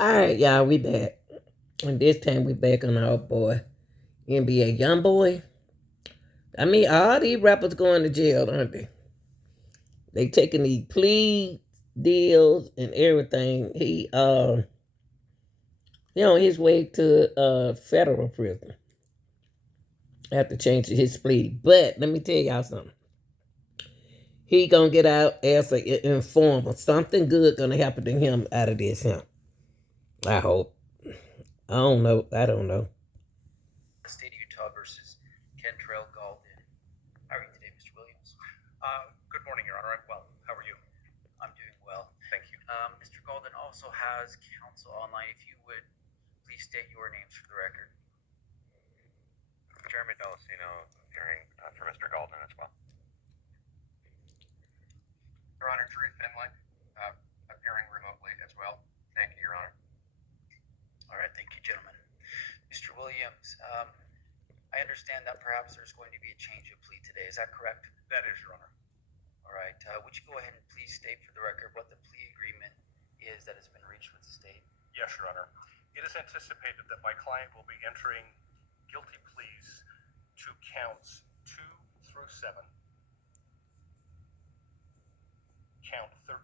All right, y'all, we back. And this time we back on our boy, NBA Youngboy. I mean, all these rappers going to jail, aren't they? They taking these plea deals and everything. He on his way to federal prison. Have to change his plea. But let me tell y'all something. He gonna get out as an informer. Something good gonna happen to him out of this. Him. I hope. I don't know. I don't know. State of Utah versus Kentrell Galden. How are you today, Mr. Williams? Good morning, Your Honor. I'm well. How are you? I'm doing well. Thank you. Mr. Galden also has counsel online. If you would please state your names for the record. Jeremy Delacino, appearing for Mr. Galden as well. Your Honor, Drew Finlay, appearing remotely as well. Thank you, Your Honor. All right, thank you, gentlemen. Mr. Williams, I understand that perhaps there's going to be a change of plea today. Is that correct? That is, Your Honor. All right. Would you go ahead and please state for the record what the plea agreement is that has been reached with the state? Yes, Your Honor. It is anticipated that my client will be entering guilty pleas to counts 2 through 7, count 13,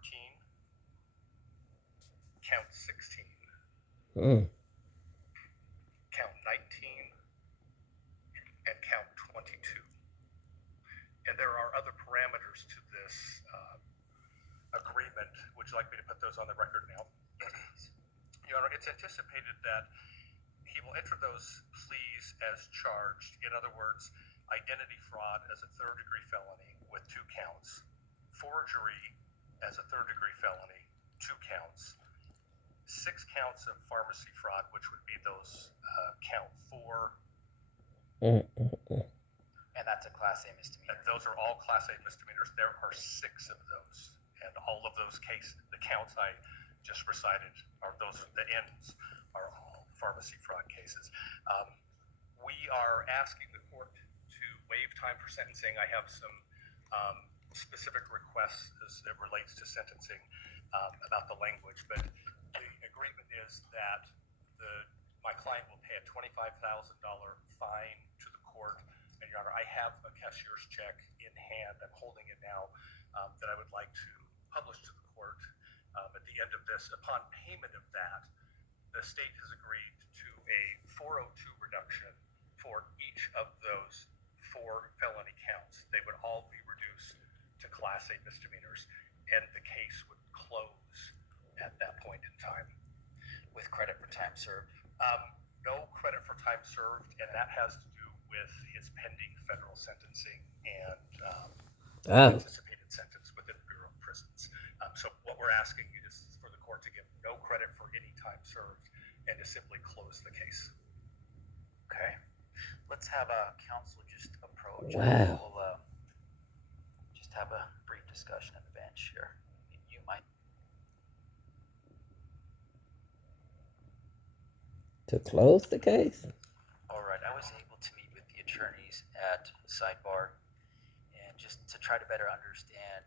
count 16, count 19, and count 22. And there are other parameters to this agreement. Would you like me to put those on the record now? Your Honor, it's anticipated that he will enter those pleas as charged. In other words, identity fraud as a third-degree felony with 2 counts, forgery as a third-degree felony, 2 counts, 6 counts of pharmacy fraud, which would be those count 4. And that's a Class A misdemeanor. And those are all Class A misdemeanors. There are 6 of those. And all of those cases, the counts I just recited, the ends are all pharmacy fraud cases. We are asking the court to waive time for sentencing. I have some specific requests as it relates to sentencing about the language, but the agreement is that my client will pay a $25,000 fine to the court. And Your Honor, I have a cashier's check in hand. I'm holding it now that I would like to publish to the court at the end of this. Upon payment of that, the state has agreed to a 402 reduction for each of those 4 felony counts. They would all be reduced to Class A misdemeanors, and the case would close at that point in time. With credit for time served? No credit for time served, and that has to do with his pending federal sentencing and anticipated sentence within the Bureau of Prisons. So what we're asking is for the court to give no credit for any time served and to simply close the case. Okay. Let's have a counsel just approach. Wow. We'll just have a brief discussion at the bench here. You might. To close the case? All right. I was able to meet with the attorneys at Sidebar and just to try to better understand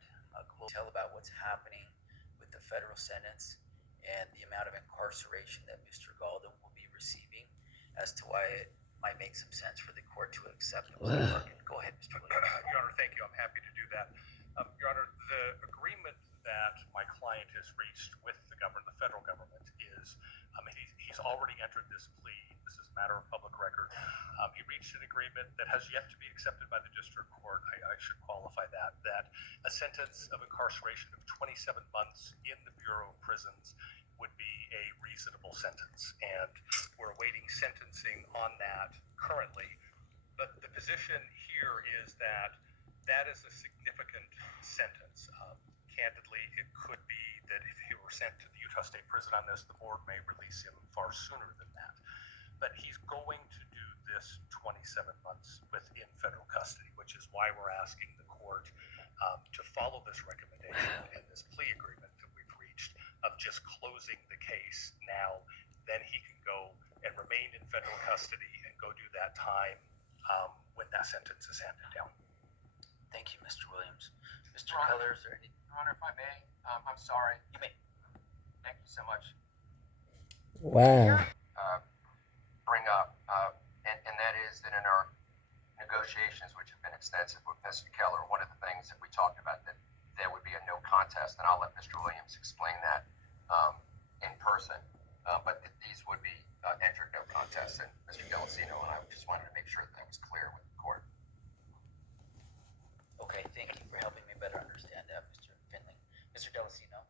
tell about what's happening with the federal sentence and the amount of incarceration that Mr. Galden will be receiving as to why it might make some sense for the court to accept the plea bargain. Go ahead, Mr. Williams. Your Honor, thank you. I'm happy to do that. Your Honor, the agreement that my client has reached with the federal government is, he's already entered this plea. This is a matter of public record. He reached an agreement that has yet to be accepted by the district court. I should qualify that a sentence of incarceration of 27 months in the Bureau of Prisons would be a reasonable sentence. And we're awaiting sentencing on that currently. But the position here is that is a significant sentence. Candidly, it could be that if he were sent to the Utah State Prison on this, the board may release him far sooner than that. But he's going to do this 27 months within federal custody, which is why we're asking the court to follow this recommendation and this plea agreement that we've reached of just closing the case now. Then he can go and remain in federal custody and go do that time when that sentence is handed down. Thank you, Mr. Williams. Mr. Keller, is there any? Your Honor, if I may, I'm sorry. You may. Thank you so much. Wow. Bring up, and that is that in our negotiations, which have been extensive with Mr. Keller, one of the things that we talked about that there would be a no contest, and I'll let Mr. Williams explain that in person. But these would be entered no contest, and Mr. Delacino and I just wanted to make sure that was clear with the court. Okay, thank you for helping me better understand that, Mr. Finley. Mr. Delacino?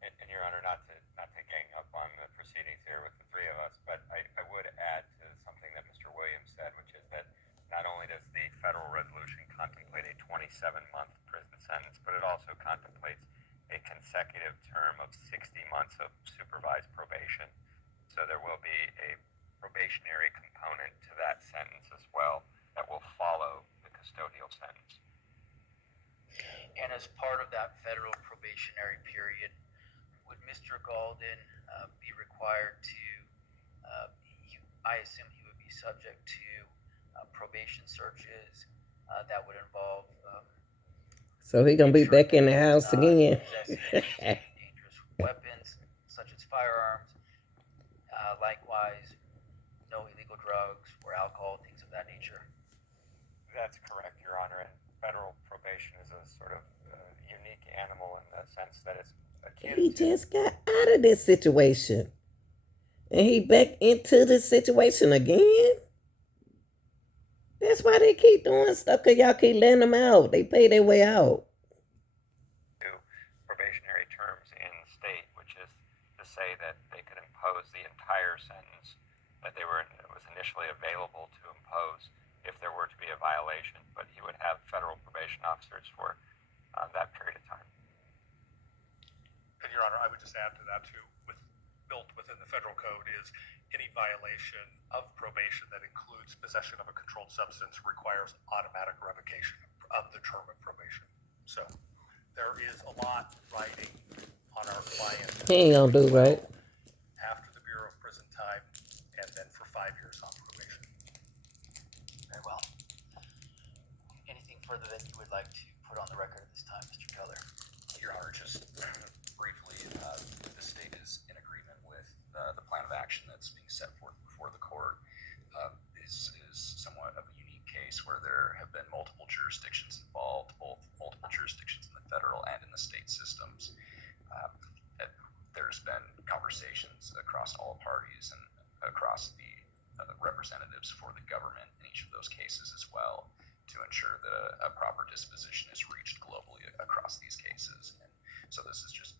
And Your Honor, not to gang up on the proceedings here with the three of us, but I would add to something that Mr. Williams said, which is that not only does the federal resolution contemplate a 27-month prison sentence, but it also contemplates a consecutive term of 60 months of supervised probation. So there will be a probationary component to that sentence as well that will follow the custodial sentence. And as part of that federal probationary period, would Mr. Galden be required to, I assume he would be subject to probation searches that would involve So he gonna be ensuring back in the that he is house not again. possessing dangerous weapons such as firearms, likewise no illegal drugs or alcohol, things of that nature. That's correct, Your Honor. And federal probation is a sort of unique animal in the sense that it's akin He to... just got out of this situation. And he back into this situation again? That's why they keep doing stuff, because y'all keep letting them out. They pay their way out. Probationary terms in state, which is to say that they could impose the entire sentence that was initially available to impose if there were to be a violation, but he would have federal probation officers for that period of time. And Your Honor, I would just add to that too, built within the federal code is any violation of probation that includes possession of a controlled substance requires automatic revocation of the term of probation. So there is a lot riding on our client. He ain't gonna do right. After the Bureau of Prison Time, and then for 5 years on probation. Very well. Anything further that you would like to put on the record at this time, Mr. Keller? Your Honor, just briefly, the state is in agreement with the plan of action that's being set forth before the court. This is somewhat of a unique case where there have been multiple jurisdictions involved, both multiple jurisdictions in the federal and in the state systems. There's been conversations across all parties and across the representatives for the government in each of those cases as well to ensure that a proper disposition is reached globally across these cases. And so this is just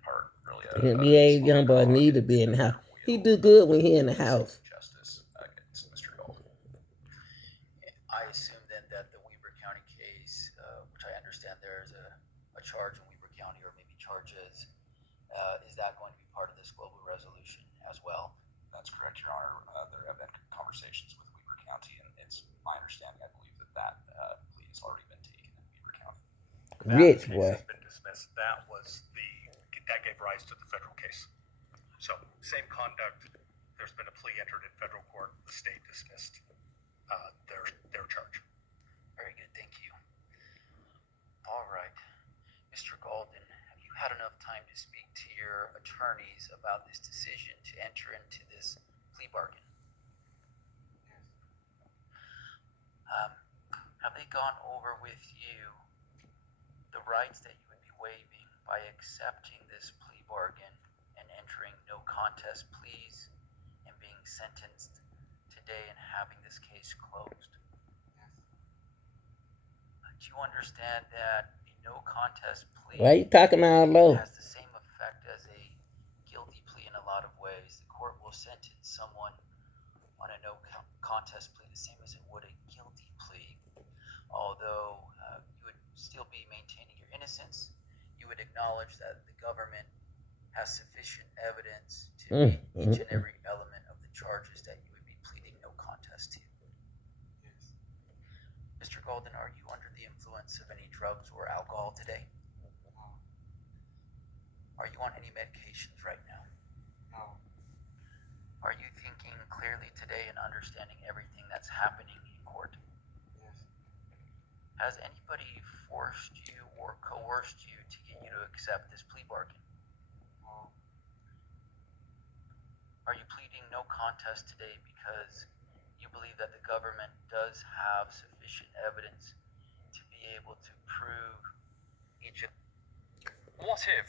part, really, Youngboy need to be in the house. He do good when he in the house. Justice against Mr. Golden. I assume then that the Weber County case, which I understand there is a charge in Weber County, or maybe charges, is that going to be part of this global resolution as well? That's correct, Your Honor. There have been conversations with Weber County, and it's my understanding, I believe, that plea has already been taken in Weber County. Rich That boy. case has been dismissed. That gave rise to the federal case. So same conduct. There's been a plea entered in federal court. The state dismissed their charge. Very good, thank you. All right, Mr. Golden, have you had enough time to speak to your attorneys about this decision to enter into this plea bargain? Have they gone over with you the rights that you would be waiving by accepting this plea bargain and entering no contest pleas and being sentenced today and having this case closed? Do you understand that a no contest plea Why you talking all low? has the same effect as a guilty plea in a lot of ways? The court will sentence someone on a no contest plea the same as it would a guilty plea. Although you would still be maintaining your innocence, you would acknowledge that the government has sufficient evidence to meet each and every element of the charges that you would be pleading no contest to. Mr. Golden, are you under the influence of any drugs or alcohol today? Are you on any medications right now? No. Are you thinking clearly today and understanding everything that's happening in court? Yes. Has anybody forced you or coerced you to get you to accept this plea bargain? No. are you pleading no contest today because you believe that the government does have sufficient evidence to be able to prove each of... What if